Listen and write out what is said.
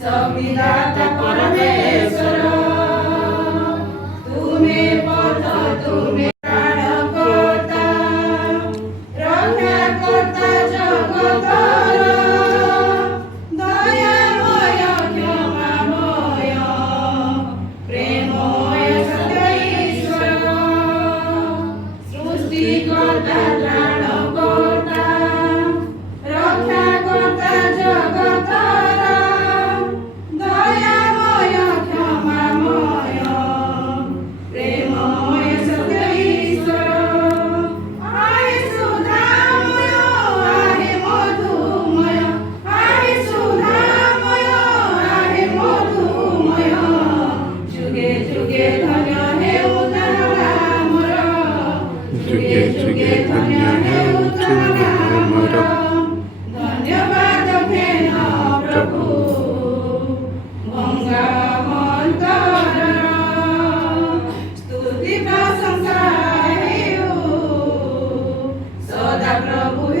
संविधाता परमेश्वर तुमे पथ तुमे प्राणकर्ता रक्षाकर्ता जगतर दयामय क्षमामय प्रेममय सत्य ईश्वर सृष्टिकर्ता प्राणकर्ता रक्षाकर्ता जगतर दयामय क्षमामय प्रेममय सत्य ईश्वर आहे सुधामय आहे मधुमय आहे सुधामय आहे मधुमय जुगे जुगे धन्य हेउ नामर जुगे जुगे धन्य हेउ नामर धन्यवाद घेन प्रभु गंगामंतर स्तुति प्रशंसा हेउ सदा प्रभु